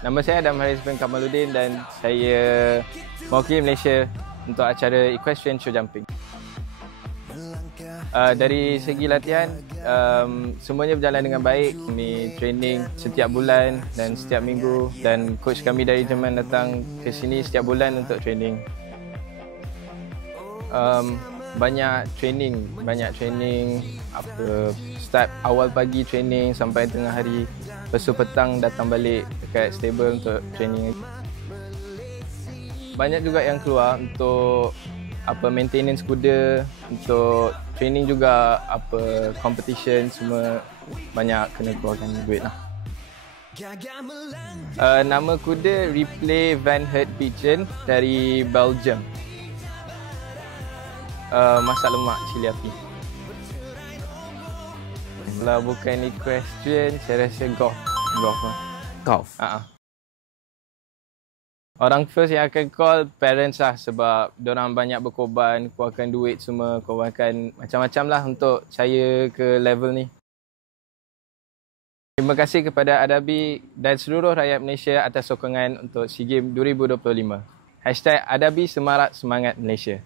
Nama saya Adam Haris bin Kamaluddin dan saya mewakili Malaysia untuk acara Equestrian Show Jumping. Dari segi latihan, semuanya berjalan dengan baik. Kami training setiap bulan dan setiap minggu, dan coach kami dari Jerman datang ke sini setiap bulan untuk training. Banyak training, start awal pagi training sampai tengah hari, lepas tu petang datang balik dekat stable untuk training. Banyak juga yang keluar untuk maintenance kuda, untuk training juga, competition, semua banyak kena keluarkan duit lah. Nama kuda Replay Van Hert Pigeon dari Belgium. Masak lemak cili api. Kalau bukan equestrian, saya rasa golf. Golf? Orang first yang akan call parents lah, sebab diorang banyak berkorban, keluarkan duit semua, keluarkan macam-macam lah untuk saya ke level ni. Terima kasih kepada Adabi dan seluruh rakyat Malaysia atas sokongan untuk SEA Games 2025. #Adabi Semarak Semangat Malaysia.